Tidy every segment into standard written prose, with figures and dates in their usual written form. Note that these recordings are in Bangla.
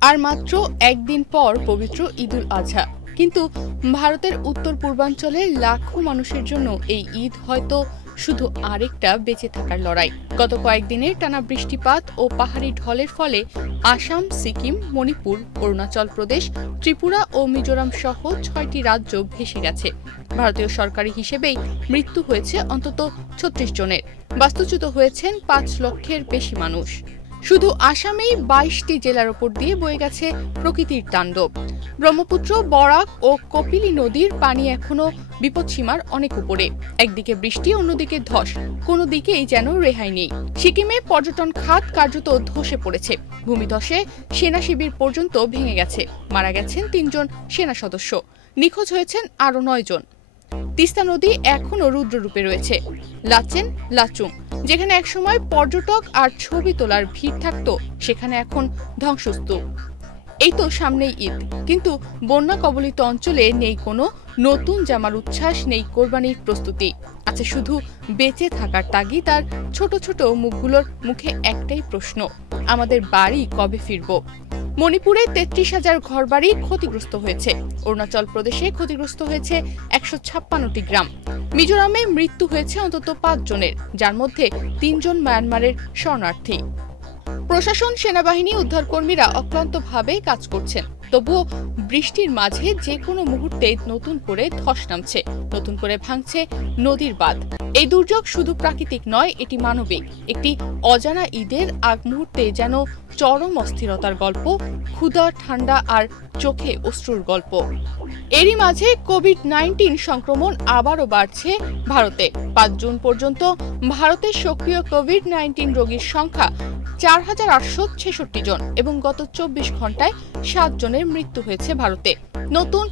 আর মাত্র একদিন পর পবিত্র ঈদুল আজহা। কিন্তু ভারতের উত্তর পূর্বাঞ্চলের লাখো মানুষের জন্য এই ঈদ হয়তো শুধু আরেকটা বেঁচে থাকার লড়াই। গত কয়েকদিনের টানা বৃষ্টিপাত ও পাহাড়ি ঢলের ফলে আসাম, সিকিম, মণিপুর, অরুণাচল প্রদেশ, ত্রিপুরা ও মিজোরাম সহ ৬টি রাজ্য ভেসে গেছে। ভারতীয় সরকারি হিসেবেই মৃত্যু হয়েছে অন্তত ৩৬ জনের। বাস্তুচ্যুত হয়েছেন ৫ লক্ষের বেশি মানুষ। শুধু আসামেই ২২টি জেলার ওপর দিয়ে বয়ে গেছে প্রকৃতির তাণ্ডব। ব্রহ্মপুত্র, বরাক ও কপিলী নদীর পানি এখনো বিপদসীমার অনেক উপরে। একদিকে বৃষ্টি, অন্যদিকে ধস, কোনো দিকেই যেন রেহাই নেই। সিকিমে পর্যটন খাত কার্যত ধসে পড়েছে। ভূমিধসে সেনা শিবির পর্যন্ত ভেঙে গেছে। মারা গেছেন ৩ জন সেনা সদস্য, নিখোঁজ হয়েছেন আরও ৯ জন। তিস্তা নদী এখনও রুদ্ররূপে রয়েছে। লাচেন, লাচুং, যেখানে একসময় পর্যটক আর ছবি তোলার ভিড় থাকতো, সেখানে এখন ধ্বংসস্তূপ। এই তো সামনেই ঈদ, কিন্তু বন্যা কবলিত অঞ্চলে নেই কোনো নতুন জামার উচ্ছ্বাস, নেই কোরবানির প্রস্তুতি। আছে শুধু বেঁচে থাকার তাগিদ। আর ছোট ছোট মুখগুলোর মুখে একটাই প্রশ্ন, আমাদের বাড়ি কবে ফিরব? মণিপুরে ৩৩,০০০ ঘরবাড়ি ক্ষতিগ্রস্ত হয়েছে। অরুণাচল প্রদেশে ক্ষতিগ্রস্ত হয়েছে ১৫৬টি গ্রাম। মিজোরামে মৃত্যু হয়েছে অন্তত ৫ জনের, যার মধ্যে ৩ জন মায়ানমারের শরণার্থী। প্রশাসন, সেনাবাহিনী, উদ্ধারকর্মীরা অক্লান্তভাবে কাজ করছেন। তবুও বৃষ্টির মাঝে যে কোনো মুহূর্তে নতুন করে ধস নামছে, নতুন করে ভাঙছে নদীর বাঁধ। এই দুর্যোগ শুধু প্রাকৃতিক নয়, এটি মানবিক। একটি অজানা ঈদের আগ মুহূর্তে যেন চরম অস্থিরতার গল্প, ক্ষুধা, ঠান্ডা আর চোখে অশ্রুর গল্প। এরই মাঝে কোভিড-১৯ সংক্রমণ আবারও বাড়ছে ভারতে। ৫ জুন পর্যন্ত ভারতের সক্রিয় কোভিড-১৯ রোগীর সংখ্যা ৪,৮৬৬ জন এবং গত ২৪ ঘন্টায় ৭ জনের মৃত্যু হয়েছে ভারতে। নতুন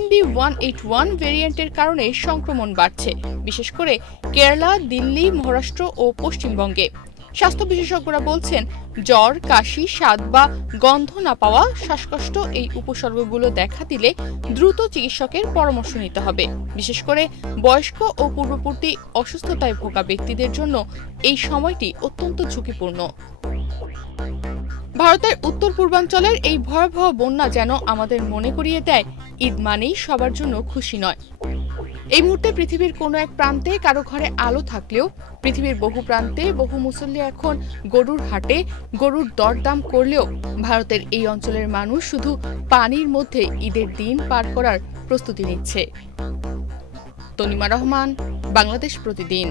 NB181 ভেরিয়েন্টের কারণে সংক্রমণ বাড়ছে, বিশেষ করে কেরালা, দিল্লি, মহারাষ্ট্র ও পশ্চিমবঙ্গে। স্বাস্থ্য বিশেষজ্ঞরা বলছেন, জ্বর, কাশি, স্বাদ বা গন্ধ না পাওয়া, শ্বাসকষ্ট এই উপসর্গগুলো দেখা দিলে দ্রুত চিকিৎসকের পরামর্শ নিতে হবে। বিশেষ করে বয়স্ক ও পূর্ববর্তী অসুস্থতায় ভোগা ব্যক্তিদের জন্য এই সময়টি অত্যন্ত ঝুঁকিপূর্ণ। ভারতের উত্তর পূর্বাঞ্চলের এই ভয়াবহ বন্যা যেন আমাদের মনে করিয়ে দেয়, ঈদ মানেই সবার জন্য খুশি নয়। এই মুহূর্তে পৃথিবীর কোনো এক প্রান্তে কারো ঘরে আলো থাকলেও পৃথিবীর বহু প্রান্তে বহু মুসল্লি এখন গরুর হাটে গরুর দরদাম করলেও ভারতের এই অঞ্চলের মানুষ শুধু পানির মধ্যে ঈদের দিন পার করার প্রস্তুতি নিচ্ছে। তনিমা রহমান, বাংলাদেশ প্রতিদিন।